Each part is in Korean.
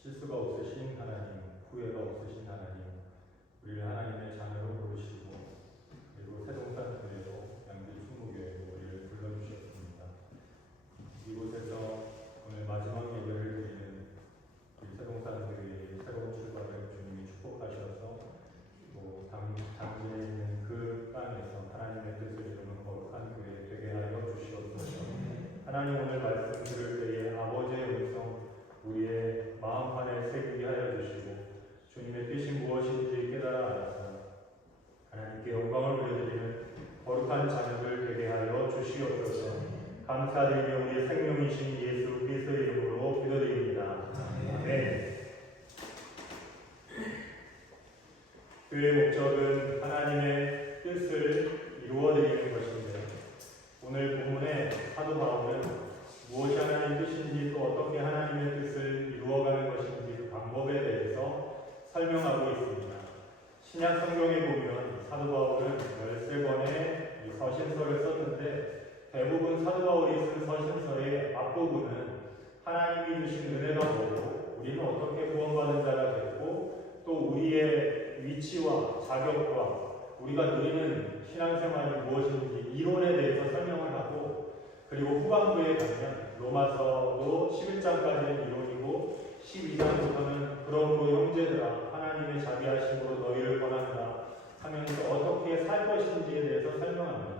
실수가 없으신 하나님, 후회가 없으신 하나님, 우리를 하나님의 자녀로 부르시고 그리고 새동산 교회로 양질 충무교회로 우리를 불러주셨습니다. 이곳에서 오늘 마지막 예배를 드리는 우리 새동산 교회의 새로운 출발을 주님이 축복하셔서 또 당진에 있는 그 땅에서 하나님의 뜻을 이루는 거룩한 교회 되게 하여 주시옵소서. 하나님, 오늘 말씀 들을 때에 아버지의 음성 우리의 마음판에 새기게 하여 주시고 주님의 뜻이 무엇인지 깨달아 알아서 하나님께 영광을 올려드리는 거룩한 자녀들 되게 하여 주시옵소서. 감사드리며 우리의 생명이신 예수 그리스도의 이름으로 기도드립니다. 아멘. 교회의 목적은 하나님의 뜻을 이루어드리는 것인데, 오늘 본문의 사도 바울은 무엇이 하나님의 뜻인지 또 어떻게 하나님의 뜻을 이루어가는 것인지 그 방법에 대해서 설명하고 있습니다. 신약 성경에 보면 사도 바울은 13권의 이 서신서를 썼는데, 대부분 사도 바울이 쓴 서신서의 앞부분은 하나님이 주신 은혜가 뭐고 우리는 어떻게 구원받은 자가 됐고 또 우리의 위치와 자격과 우리가 누리는 신앙생활이 무엇인지 이론에 대해서 설명을 하고, 그리고 후반부에 가면 로마서도 11장까지는 이론이고 12장부터는 그러므로 형제들아 하나님의 자비하심으로 너희를 권한다 하면서 어떻게 살 것인지에 대해서 설명합니다.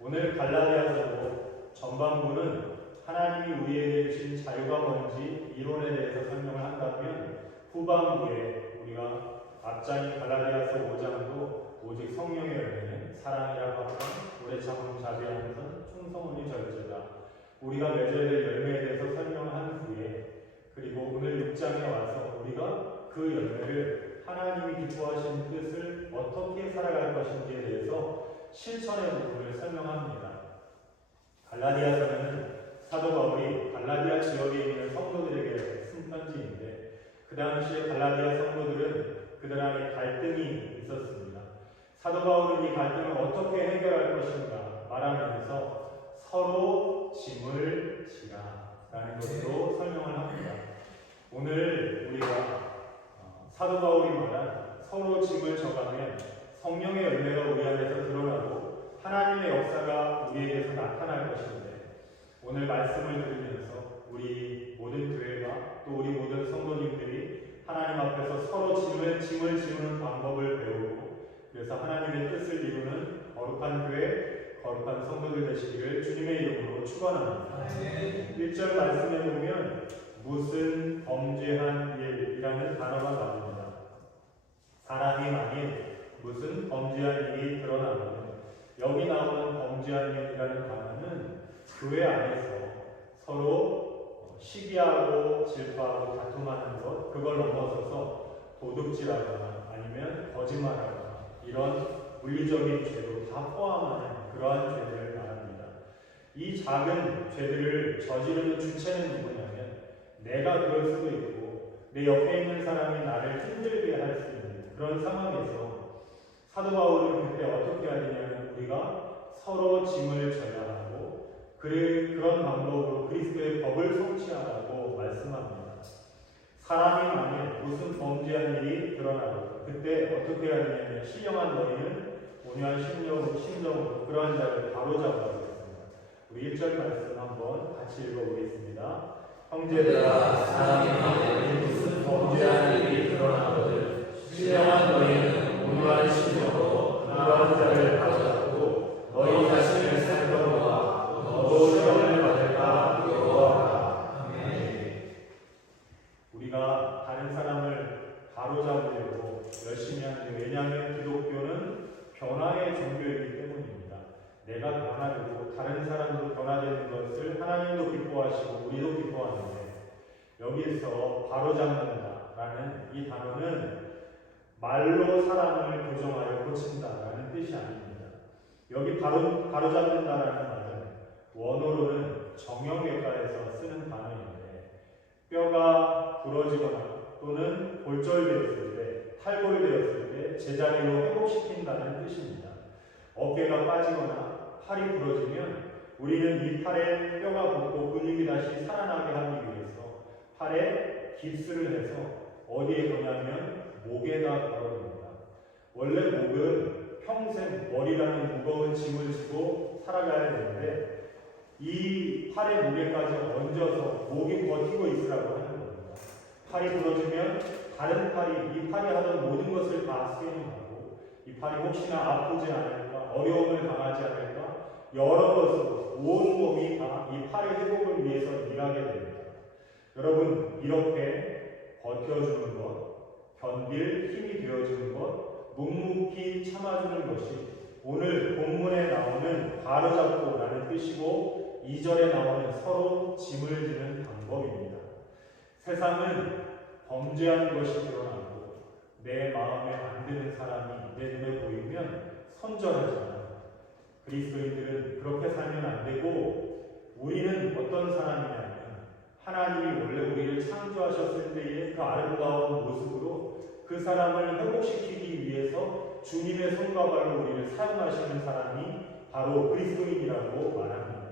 오늘 갈라디아서도 전반부는 하나님이 우리에게 주신 자유가 뭔지 이론에 대해서 설명을 한다면, 후반부에 우리가 앞장인 갈라디아서 5장도 오직 성령의 열매는 사랑이라고 하면 오래 참음 자비하는 것 충성함이 절제다, 우리가 맺어야 될 열매에 대해서 설명을 한 후에, 그리고 오늘 6장에 와서 우리가 그 열매를 하나님이 기뻐하신 뜻을 어떻게 살아갈 것인지에 대해서 실천의 부분을 설명합니다. 갈라디아서는 사도 바울이 갈라디아 지역에 있는 성도들에게 쓴 편지인데, 그 당시에 갈라디아 성도들은 그들 안에 갈등이 있었습니다. 사도 바울은 이 갈등을 어떻게 해결할 것인가 말하면서 서로 짐을 지라라는 것으로 설명을 합니다. 오늘 우리가 사도 바울이 말한 서로 짐을 져가면 성령의 열매가 우리 안에서 드러나고 하나님의 역사가 우리에게서 나타날 것인데, 오늘 말씀을 들으면서 우리 모든 교회가 또 우리 모든 성도님들이 하나님 앞에서 서로 짐을 지우는 방법을 배우고, 그래서 하나님의 뜻을 이루는 거룩한 교회, 거룩한 성도들 되시기를 주님의 이름으로 축원합니다. 1절 말씀에 보면 무슨 범죄한 일이라는 단어가 나옵니다. 사람이 만일 무슨 범죄한 일이 드러나면, 여기 나오는 범죄한 일이라는 단어는 교회 안에서 서로 시기하고 질투하고 다툼하는 것, 그걸 넘어서서 도둑질하거나 아니면 거짓말하거나 이런 물리적인 죄도 다 포함하는 그러한 죄들을 말합니다. 이 작은 죄들을 저지르는 주체는 누구냐면 내가 그럴 수도 있고 내 옆에 있는 사람이 나를 힘들게 할 수 있는 그런 상황에서 사도 바울은 그때 어떻게 하느냐면 우리가 서로 짐을 져야 하고 그런 방법으로 그리스도의 법을 성취하라고 말씀합니다. 사람이 만일 무슨 범죄한 일이 드러나고 그때 어떻게 하느냐면 신령한 너희는 온유한 심정으로 그러한 자를 바로잡아야 하겠습니다. 우리 1절 말씀 한번 같이 읽어보겠습니다. 형제들아, 사람이 만일 무슨 범죄한 일이 드러나거든 신령한 너희는 온유한 심정으로 그러한 자를 바로잡고 너희 자신을 살펴보아 너도 시험을 받을까 두려워하라. 아멘. 우리가 다른 사람을 바로잡으려고 열심히 하는데, 왜냐하면 기독교는 변화의 종교이기 때문입니다. 내가 변화되고 다른 사람도 변화되는 것을 하나님도 기뻐하시고 우리도 기뻐하는데, 여기서 바로잡는다라는 이 단어는 말로 사람을 교정하여 고친다라는 뜻이 아닙니다. 여기 바로잡는다라는 말은 원어로는 정형외과에서 쓰는 단어인데, 뼈가 부러지거나 또는 골절되었을 때, 탈골되었을 때 제자리로 회복시킨다는 뜻입니다. 어깨가 빠지거나 팔이 부러지면 우리는 이 팔에 뼈가 붙고 근육이 다시 살아나게 하기 위해서 팔에 깁스를 해서 어디에 거냐면 목에다 걸어둡니다. 원래 목은 평생 머리라는 무거운 짐을 지고 살아가야 되는데 이 팔의 무게까지 얹어서 목이 버티고 있으라고 하는 겁니다. 팔이 부러지면 다른 팔이 이 팔이 하던 모든 것을 다 수행하고 이 팔이 혹시나 아프지 않을까, 어려움을 당하지 않을까 여러 것으로 온 몸이 다 이 팔의 회복을 위해서 일하게 됩니다. 여러분, 이렇게 버텨주는 것, 견딜 힘이 되어주는 것, 묵묵히 참아주는 것이 오늘 본문에 나오는 바로잡고라는 뜻이고 2절에 나오는 서로 짐을 지는 방법입니다. 세상은 범죄한 것이 드러나고 내 마음에 안 드는 사람이 내 눈에 보이면 손절하잖아요. 그리스도인들은 그렇게 살면 안 되고 우리는 어떤 사람이냐면 하나님이 원래 우리를 창조하셨을 때의 그 아름다운 모습으로 그 사람을 회복시키기 위해서 주님의 손과 발로 우리를 사용하시는 사람이 바로 그리스도인이라고 말합니다.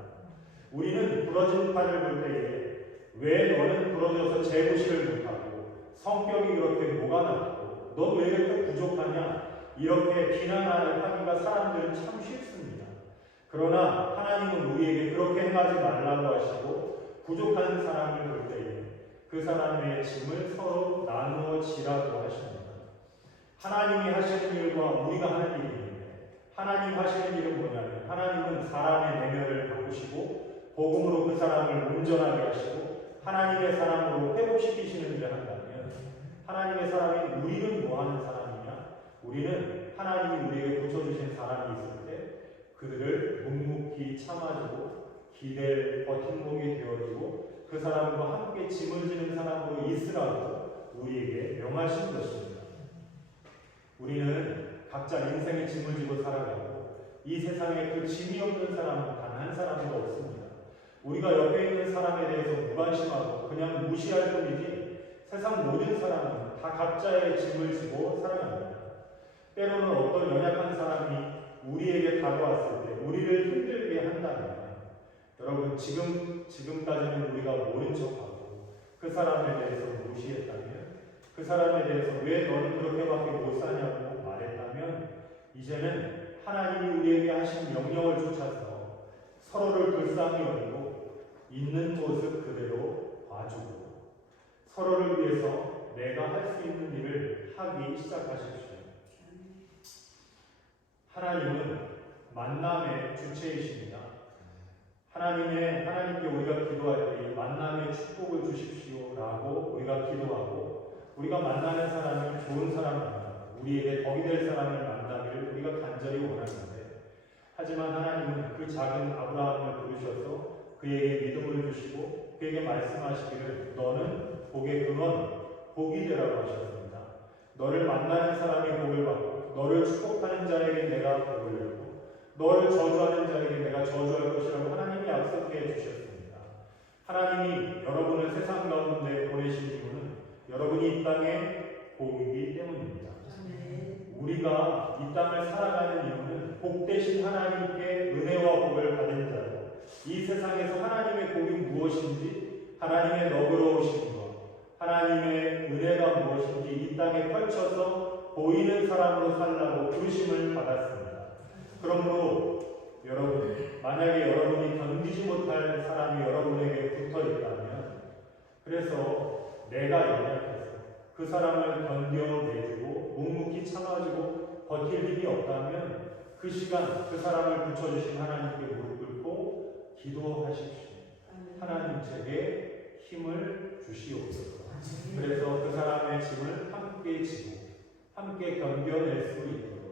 우리는 부러진 팔을 볼 때에 왜 너는 부러져서 재구시를 못하고 성격이 그렇게 뭐가 나고 너 왜 이렇게 부족하냐 이렇게 비난하기가 사람들은 참 쉽습니다. 그러나 하나님은 우리에게 그렇게 행하지 말라고 하시고 부족한 사람을 볼 때에 그 사람의 짐을 서로 나누어 지라고 하십니다. 하나님이 하시는 일과 우리가 하는 일이 있는데 하나님 하시는 일은 뭐냐면 하나님은 사람의 내면을 바꾸시고 복음으로 그 사람을 온전하게 하시고 하나님의 사람으로 회복시키시는 일을 한다면 하나님의 사람인 우리는 뭐 하는 사람이냐? 우리는 하나님이 우리에게 붙여주신 사람이 있을 때 그들을 묵묵히 참아주고 기댈 버팀목이 되어주고 그 사람과 함께 짐을 지는 사람으로 있으라고 우리에게 명하신 것입니다. 우리는 각자 인생의 짐을 지고 살아가고 이 세상에 그 짐이 없는 사람은 단 한 사람도 없습니다. 우리가 옆에 있는 사람에 대해서 무관심하고 그냥 무시할 뿐이지 세상 모든 사람은 다 각자의 짐을 지고 살아갑니다. 때로는 어떤 연약한 사람이 우리에게 다가왔을 때 우리를 힘들게 한다면 여러분 지금까지는 우리가 모른 척하고 그 사람에 대해서 무시했다면 그 사람에 대해서 왜 너는 그렇게밖에 못 사냐고 말했다면 이제는 하나님이 우리에게 하신 명령을 쫓아서 서로를 불쌍히 여기고 있는 모습 그대로 봐주고 서로를 위해서 내가 할 수 있는 일을 하기 시작하십시오. 하나님은 만남의 주체이십니다. 하나님께 우리가 기도할 때 이 만남의 축복을 주십시오라고 우리가 기도하고 우리가 만나는 사람이 좋은 사람입니다. 우리에게 덕이 될 사람을 만나기를 우리가 간절히 원하는데 하지만 하나님은 그 작은 아브라함을 부르셔서 그에게 믿음을 주시고 그에게 말씀하시기를 너는 복의 근원 복이 되라고 하셨습니다. 너를 만나는 사람이 복을 받고 너를 축복하는 자에게 내가 복을 주고 너를 저주하는 자에게 내가 저주할 것이라고 하나님이 약속해 주셨습니다. 하나님이 여러분을 세상 가운데 보내신 이유는 여러분이 이 땅에 복이기 때문입니다. 우리가 이 땅을 살아가는 이유는 복되신 하나님께 은혜와 복을 받은 자로 이 세상에서 하나님의 복이 무엇인지 하나님의 너그러우심과 하나님의 은혜가 무엇인지 이 땅에 펼쳐서 보이는 사람으로 살라고 부르심을 받았습니다. 그러므로 여러분, 만약에 여러분이 견디지 못할 사람이 여러분에게 붙어 있다면 그래서 내가 연약해서 그 사람을 견뎌내주고 묵묵히 참아주고 버틸 힘이 없다면 그 시간 그 사람을 붙여주신 하나님께 무릎 꿇고 기도하십시오. 하나님 제게 힘을 주시옵소서. 그래서 그 사람의 짐을 함께 지고 함께 견뎌낼 수 있도록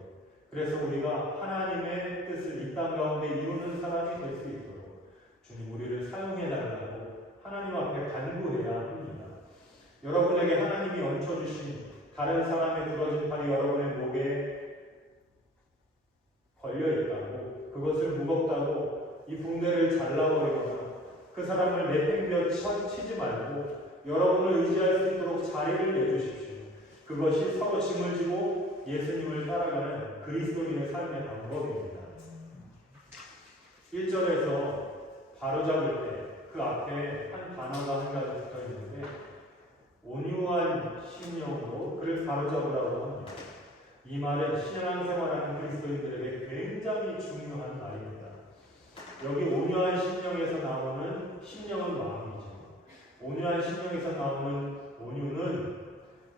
그래서 우리가 하나님의 뜻을 이 땅 가운데 이루는 사람이 될 수 있도록 주님 우리를 사용해 달라고 하나님 앞에 간구해야 합니다. 여러분에게 하나님이 얹혀주신 다른 사람의 부러진 팔이 여러분의 목에 걸려있다고 그것을 무겁다고 이 붕대를 잘라버리거나 그 사람을 내팽겨 치지 말고 여러분을 의지할 수 있도록 자리를 내주십시오. 그것이 서로 짐을 지고 예수님을 따라가는 그리스도인의 삶의 방법입니다. 1절에서 바로잡을 때 그 앞에 한 단어가 한 가지 붙어 있는데 온유한 심령으로 그를 바로잡으라고 합니다. 이 말은 신앙생활하는 그리스도인들에게 굉장히 중요한 말입니다. 여기 온유한 심령에서 나오는 심령은 마음이죠. 온유한 심령에서 나오는 온유는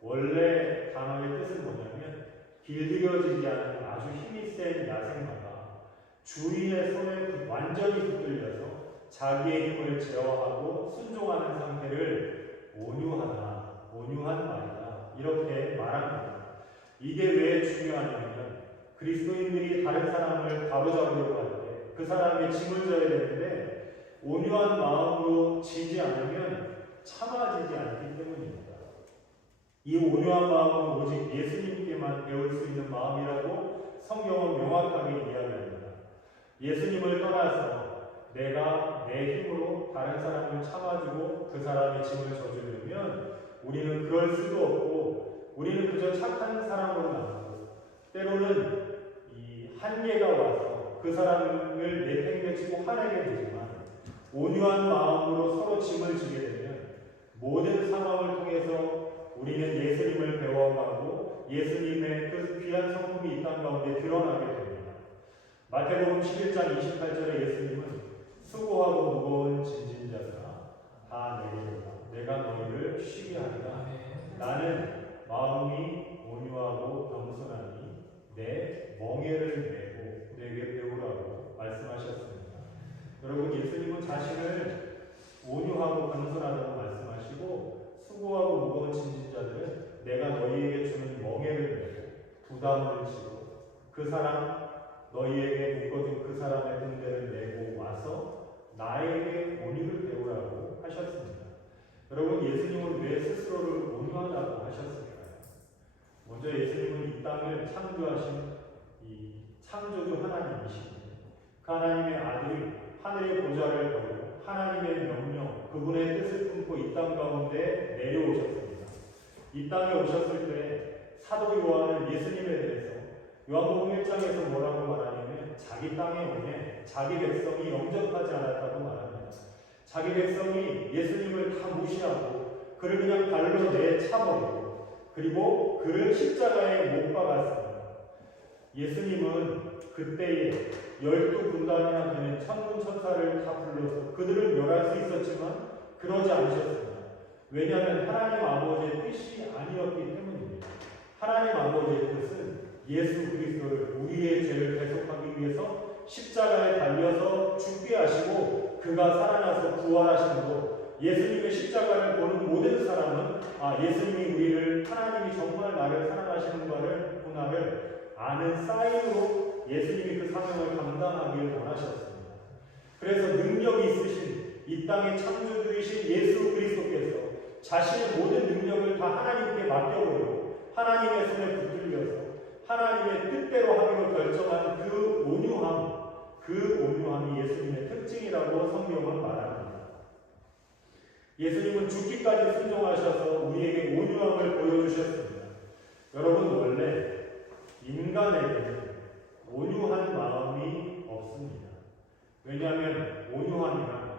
원래 단어의 뜻은 뭐냐면 길들여지지 않은 아주 힘이 센 야생마가 주인의 손에 완전히 붙들려서 자기의 힘을 제어하고 순종하는 상태를 온유하다, 온유한 말이다 이렇게 말합니다. 이게 왜 중요하냐면 그리스도인들이 다른 사람을 바로잡으려고 할 때 그 사람의 짐을 져야 되는데 온유한 마음으로 지지 않으면 참아지지 않기 때문입니다. 이 온유한 마음은 오직 예수님께만 배울 수 있는 마음이라고 성경은 명확하게 이야기합니다. 예수님을 떠나서 내가 내 힘으로 다른 사람을 참아주고 그 사람의 짐을 져주려면 우리는 그럴 수도 없고 우리는 그저 착한 사람으로 남고 때로는 이 한계가 와서 그 사람을 내팽개치고 화내게 되지만 온유한 마음으로 서로 짐을 지게 되면 모든 상황을 통해서 우리는 예수님을 배워가고 예수님의 그 귀한 성품이 이 땅 가운데 드러나게 됩니다. 마태복음 11장 28절에 예수님은 수고하고 무거운 짐진 자들아 다 내리라 내가 너희를 쉬게 하리라. 나는 마음이 온유하고 겸손하니 내 멍에를 메고 내게 배우라고 말씀하셨습니다. 여러분 예수님은 자신을 온유하고 겸손하다고 말씀하시고 수고하고 무거운 짐진 자들은 내가 너희에게 주는 멍에를 메고 부담을 지고 그 사람 너희에게 묶어준 그 사람의 군대를 내고 와서 나에게 온유를 배우라고 하셨습니다. 여러분 예수님은 왜 스스로를 온유하다고 하셨을까요? 먼저 예수님은 이 땅을 창조하신 이 창조주 하나님이십니다. 그 하나님의 아들이 하늘의 보좌를 버리고 하나님의 명령, 그분의 뜻을 품고 이 땅 가운데 내려오셨습니다. 이 땅에 오셨을 때 사도 요한은 예수님에 대해서 요한복음 1장에서 뭐라고 말하냐면 자기 땅에 오면 자기 백성이 영접하지 않았다고 말합니다. 자기 백성이 예수님을 다 무시하고 그를 그냥 발로 내차버리고 그리고 그를 십자가에 못 박았습니다. 예수님은 그때에 12군단이나 되는 천군 천사를 다 불러서 그들을 멸할 수 있었지만 그러지 않으셨습니다. 왜냐하면 하나님 아버지의 뜻이 아니었기 때문입니다. 하나님 아버지의 뜻은 예수 그리스도를 우리의 죄를 대속하기 위해서 십자가에 달려서 죽게 하시고 그가 살아나서 부활하심으로 예수님의 십자가를 보는 모든 사람은 예수님이 우리를 하나님이 정말 나를 사랑하시는 구나를 아는 사인으로 예수님이 그 사명을 감당하기를 원하셨습니다. 그래서 능력이 있으신 이 땅의 창조주이신 예수 그리스도께서 자신의 모든 능력을 다 하나님께 맡겨버리고 하나님의 손에 붙들려서 하나님의 뜻대로 하기로 결정한 그 온유함이 예수님의 특징이라고 성경은 말합니다. 예수님은 죽기까지 순종하셔서 우리에게 온유함을 보여주셨습니다. 여러분 원래 인간에게는 온유한 마음이 없습니다. 왜냐하면 온유함이란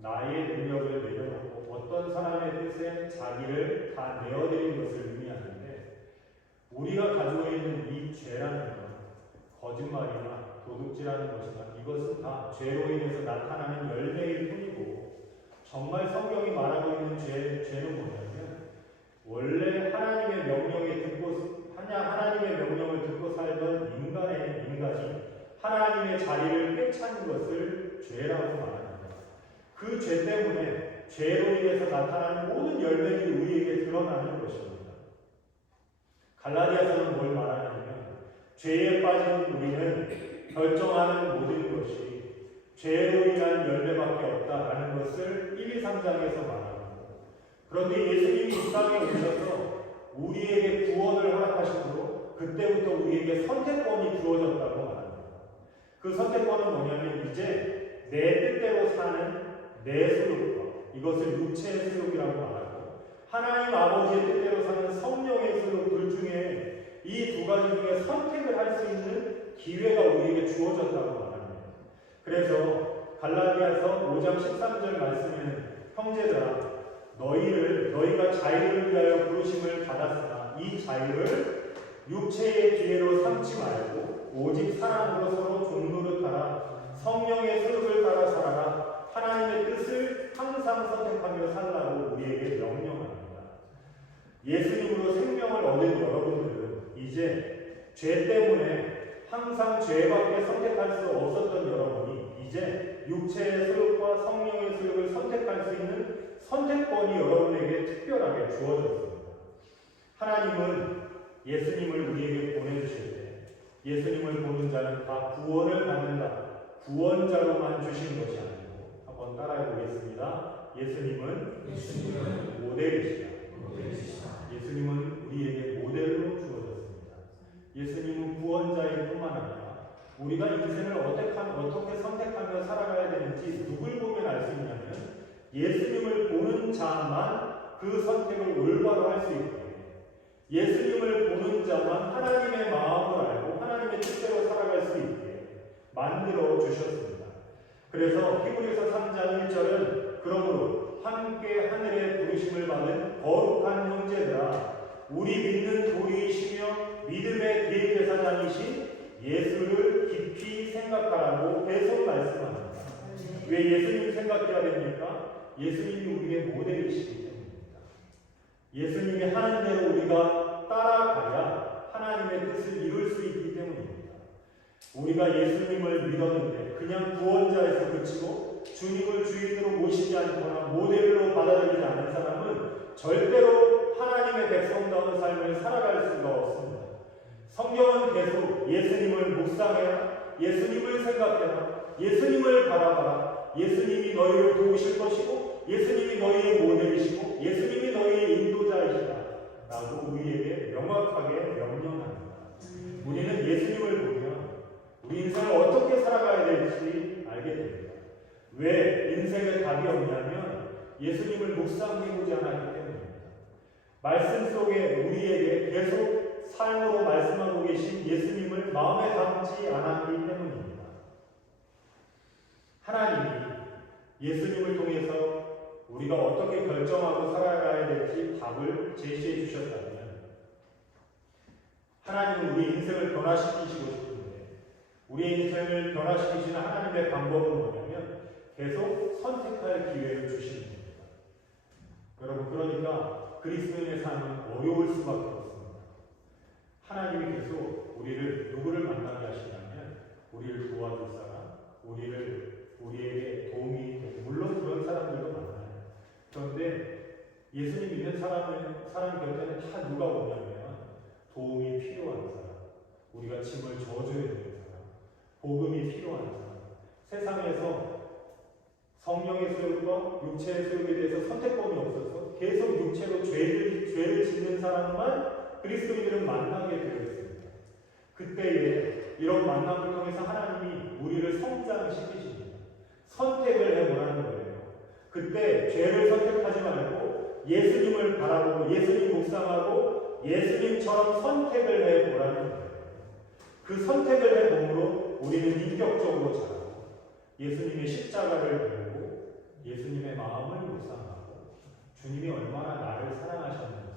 나의 능력을 내려놓고 어떤 사람의 뜻에 자기를 다 내어드린 것을 의미하는데 우리가 가지고 있는 이 죄라는 것, 거짓말이나 도둑질하는 것이나 이것은 다 죄로 인해서 나타나는 열매일 뿐이고 정말 성경이 말하고 있는 죄는 뭐냐면 원래 하나님의 명령을 듣고 살던 인간이 하나님의 자리를 꿰차는 것을 죄라고 말합니다. 그 죄 때문에 죄로 인해서 나타나는 모든 열매들이 우리에게 드러나는 것입니다. 갈라디아서는 뭘 말하냐면 죄에 빠진 우리는 결정하는 모든 것이 죄로 인한 열매밖에 없다라는 것을 1, 2, 3장에서 말합니다. 그런데 예수님이 이 땅에 오셔서 우리에게 구원을 허락하심으로 그때부터 우리에게 선택권이 주어졌다고 말합니다. 그 선택권은 뭐냐면 이제 내 뜻대로 사는 내 소욕과 이것을 육체의 소욕이라고 말하고 하나님 아버지의 뜻대로 사는 성령의 소욕 둘 중에 이 두 가지 중에 선택을 할 수 있는 기회가 우리에게 주어졌다고 말합니다. 그래서 갈라디아서 5장 13절 말씀에는 형제들아 너희가 자유를 위하여 부르심을 받았으나 이 자유를 육체의 기회로 삼지 말고 오직 사랑으로 서로 종노릇하라. 성령의 소욕을 따라 살아라. 하나님의 뜻을 항상 선택하며 살라고 우리에게 명령합니다. 예수님으로 생명을 얻은 여러분들은 이제 죄 때문에 항상 죄밖에 선택할 수 없었던 여러분이 이제 육체의 소욕과 성령의 소욕을 선택할 수 있는 선택권이 여러분에게 특별하게 주어졌습니다. 하나님은 예수님을 우리에게 보내주실 때 예수님을 보는 자는 다 구원을 받는다. 구원자로만 주신 것이 아니고 한번 따라해 보겠습니다. 예수님은 모델이시다. 예수님은 우리에게 모델로 주어졌습니다. 예수님은 구원자일 뿐만 아니라 우리가 인생을 어떻게 선택하며 살아가야 되는지 누굴 보면 알 수 있냐면 예수님을 보는 자만 그 선택을 올바로 할 수 있고 예수님을 보는 자만 하나님의 마음을 알고 하나님의 뜻대로 살아갈 수 있게 만들어 주셨습니다. 그래서 히브리서 3장 1절은 그러므로 함께 하늘의 부르심을 받은 거룩한 형제들아 우리 믿는 도리이시며 믿음의 대제사장이신 예수를 깊이 생각하라고 계속 말씀합니다. 왜 예수님 생각해야 됩니까? 예수님이 우리의 모델이시기 때문입니다. 예수님이 하는 대로 우리가 따라가야 하나님의 뜻을 이룰 수 있기 때문입니다. 우리가 예수님을 믿었는데 그냥 구원자에서 그치고 주님을 주인으로 모시지 않거나 모델로 받아들이지 않은 사람은 절대로 하나님의 백성다운 삶을 살아갈 수가 없습니다. 성경은 계속 예수님을 묵상해라, 예수님을 생각해라, 예수님을 바라봐라, 예수님이 너희를 도우실 것이고 예수님이 너희의 모델이시고 예수님이 너희의 인도자이시다 라고 우리에게 명확하게 명령합니다. 우리는 예수님을 보면 우리 인생을 어떻게 살아가야 될지 알게 됩니다. 왜 인생에 답이 없냐면 예수님을 묵상해보지 않았기 때문입니다. 말씀 속에 우리에게 계속 삶으로 말씀하고 계신 예수님을 마음에 담지 않았기 때문입니다. 하나님이 예수님을 통해서 우리가 어떻게 결정하고 살아가야 될지 답을 제시해 주셨다면 하나님은 우리 인생을 변화시키시고 싶은데 우리 인생을 변화시키시는 하나님의 방법은 뭐냐면 계속 선택할 기회를 주시는 겁니다. 여러분 그러니까 그리스도인의 삶은 어려울 수밖에 없습니다. 하나님이 계속 우리를 누구를 만나게 하시냐면 우리를 도와줄 사람, 우리에게 도움이 되고 물론 그런 사람들도 많아요. 그런데 예수님 믿는 사람 곁에는 다 누가 오냐면 도움이 필요한 사람, 우리가 짐을 져줘야 되는 사람, 복음이 필요한 사람, 세상에서 성령의 소욕과 육체의 소욕에 대해서 선택권이 없어서 계속 육체로 죄를 짓는 사람만 그리스도인들은 만나게 되어 있습니다. 그때에 이런 만남을 통해서 하나님이 우리를 성장시키십니다. 선택을 해보라는 거예요. 그때 죄를 선택하지 말고 예수님을 바라보고 예수님 묵상하고 예수님처럼 선택을 해보라는 거예요. 그 선택을 해봄으로 우리는 인격적으로 자라고 예수님의 십자가를 배우고 예수님의 마음을 묵상하고 주님이 얼마나 나를 사랑하셨는지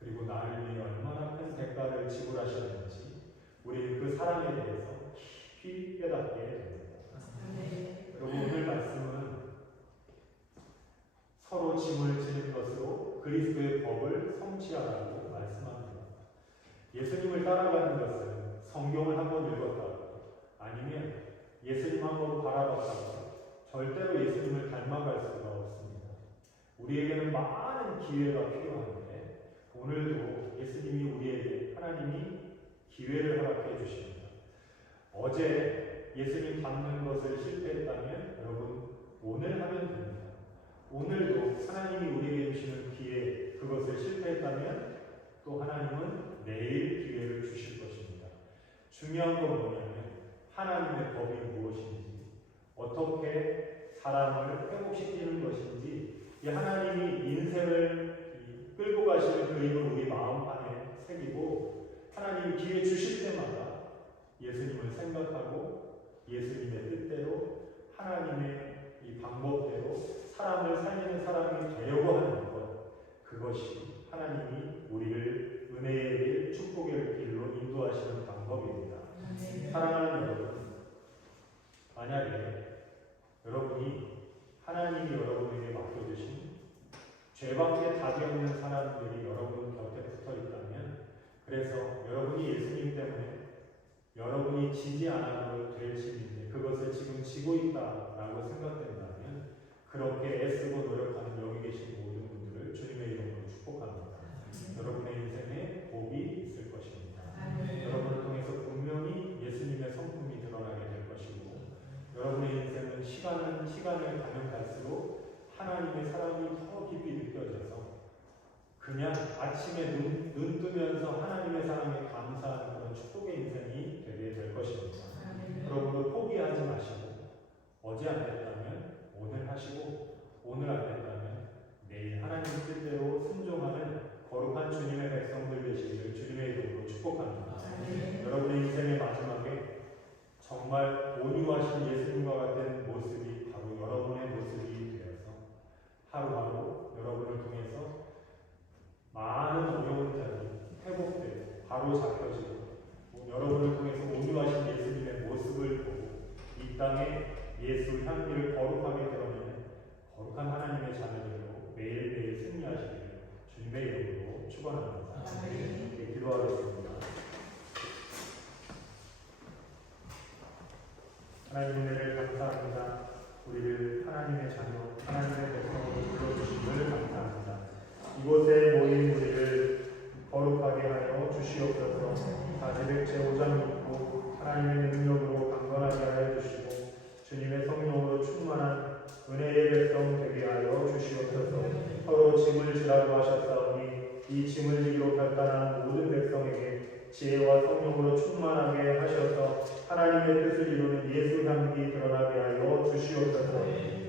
그리고 나를 위해 얼마나 큰 대가를 지불하셨는지 우리는 그 사랑에 대해서 깊이 깨닫게 됩니다. 여러분 오늘 말씀은 서로 짐을 지는 것으로 그리스도의 법을 성취하라고 말씀합니다. 예수님을 따라가는 것은 성경을 한번 읽었다고 아니면 예수님 한번 바라봤다고 절대로 예수님을 닮아갈 수가 없습니다. 우리에게는 많은 기회가 필요한데 오늘도 예수님이 우리에게 하나님이 기회를 허락해 주십니다. 어제 예수님 닮는 것을 실패했다면 여러분 오늘 하면 됩니다. 오늘도 하나님이 우리에게 주시는 기회 그것을 실패했다면 또 하나님은 내일 기회를 주실 것입니다. 중요한 건 뭐냐면 하나님의 법이 무엇인지 어떻게 사람을 회복시키는 것인지 이 하나님이 인생을 끌고 가시는 그림을 우리 마음 안에 새기고 하나님이 기회 주실 때마다 예수님을 생각하고 예수님의 뜻대로 하나님의 이 방법대로 사람을 살리는 사람이 되려고 하는 만약에 여러분이 하나님이 여러분에게 맡겨주신 죄밖에 답이 없는 사람들이 여러분 곁에 붙어 있다면, 그래서 여러분이 예수님 때문에 여러분이 지지 않아도 될 짐인데 그것을 지금 지고 있다라고 생각된다면, 그렇게 애쓰고 노력하는 여기 계신 모든 분들을 주님의 이름으로 축복합니다. 여러분의 인생에 복이 있을 것입니다. 여러분을 통해서 분명히 예수님의 성품이 드러나게 될 것이고, 여러분의 인생은 시간을 가면 갈수록 하나님의 사랑이 더 깊이 느껴져서 그냥 아침에 눈 뜨면서 하나님의 사랑에 감사하는 그런 축복의 인생이 되게 될 것입니다. 여러분도 포기하지 마시고, 어제 안 됐다면 오늘 하시고, 오늘 안 됐다면 내일 하나님 뜻대로 순종하는 거룩한 주님의 백성들 되시기를 주님의 이름으로 축복합니다. 여러분의 인생의 마지막에 정말 온유하신 예수님과 같은 모습이 바로 여러분의 모습이 되어서 하루하루 여러분을 통해서 많은 어려운 자들이 회복되고 바로 잡혀지고, 여러분을 통해서 온유하신 예수님의 모습을 보고 이 땅에 예수 향기를 거룩하게 드러내는 거룩한 하나님의 자녀들로 매일매일 승리하시기를 주님의 이름으로 축원합니다. 네, 기도하겠습니다. 하나님 은혜를 감사합니다. 우리를 하나님의 자녀, 하나님의 백성으로 불러주심을 감사합니다. 이곳에 모인 우리를 거룩하게 하여 주시옵소서. 사제백 제5장 믿고 하나님의 능력으로 강건하게 하여 주시고, 주님의 성령으로 충만한 은혜의 백성 되게 하여 주시옵소서. 서로 짐을 지라고 하셨사오니 이 짐을 지기로 결단한 모든 백성에게 지혜와 성령으로 충만하게 하셔서 하나님의 뜻을 이루는 예수 향기 드러나게 하여 주시옵소서.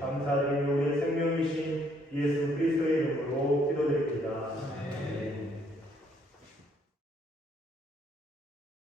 감사드리며 우리의 생명이신 예수 그리스도